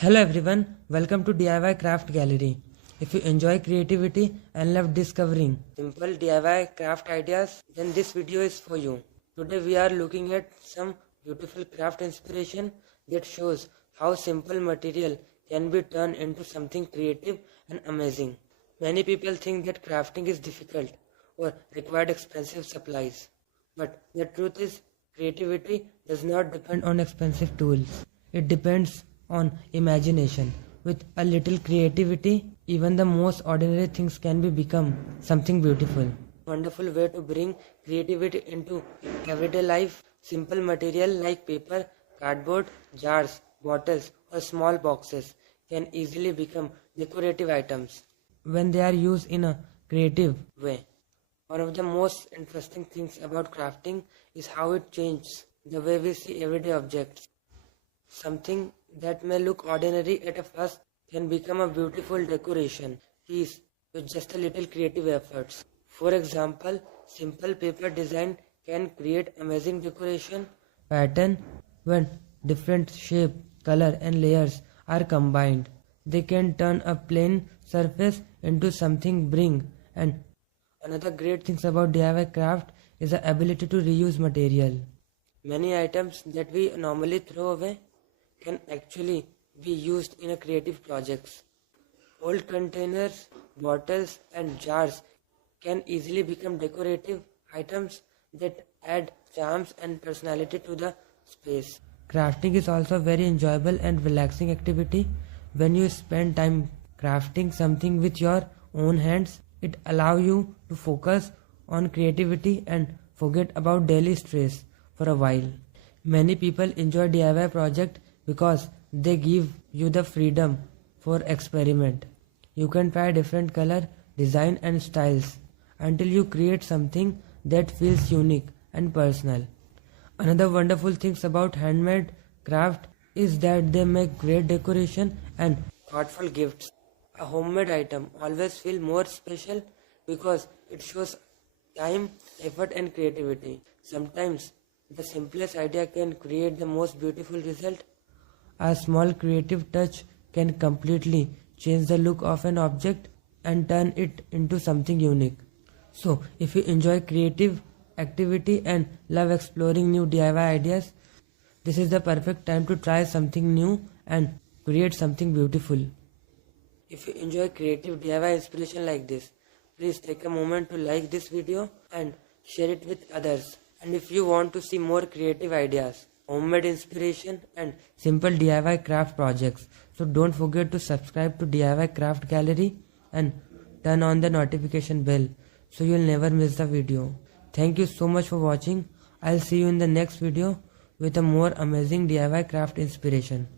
Hello everyone, welcome to DIY Craft Gallery. If you enjoy creativity and love discovering simple DIY craft ideas, then this video is for you. Today we are looking at some beautiful craft inspiration that shows how simple material can be turned into something creative and amazing. Many people think that crafting is difficult or required expensive supplies. But the truth is, creativity does not depend on expensive tools. It depends on imagination. With a little creativity, even the most ordinary things can become something beautiful. Wonderful way to bring creativity into everyday life. Simple material like paper, cardboard, jars, bottles, or small boxes can easily become decorative items when they are used in a creative way. One of the most interesting things about crafting is how it changes the way we see everyday objects. Something that may look ordinary at a first can become a beautiful decoration piece with just a little creative efforts. For example, simple paper design can create amazing decoration pattern when different shape, color and layers are combined. They can turn a plain surface into something bring. And another great thing about DIY craft is the ability to reuse material. Many items that we normally throw away can actually be used in a creative projects. Old containers, bottles and jars can easily become decorative items that add charms and personality to the space. Crafting is also a very enjoyable and relaxing activity. When you spend time crafting something with your own hands, it allows you to focus on creativity and forget about daily stress for a while. Many people enjoy DIY projects because they give you the freedom for experiment. You can try different color, design and styles until you create something that feels unique and personal. Another wonderful things about handmade craft is that they make great decoration and thoughtful gifts. A homemade item always feels more special because it shows time, effort and creativity. Sometimes the simplest idea can create the most beautiful result. A small creative touch can completely change the look of an object and turn it into something unique. So, if you enjoy creative activity and love exploring new DIY ideas, this is the perfect time to try something new and create something beautiful. If you enjoy creative DIY inspiration like this, please take a moment to like this video and share it with others. And if you want to see more creative ideas, homemade inspiration and simple DIY craft projects, so don't forget to subscribe to DIY Craft Gallery and turn on the notification bell so you'll never miss the video. Thank you so much for watching. I'll see you in the next video with a more amazing DIY craft inspiration.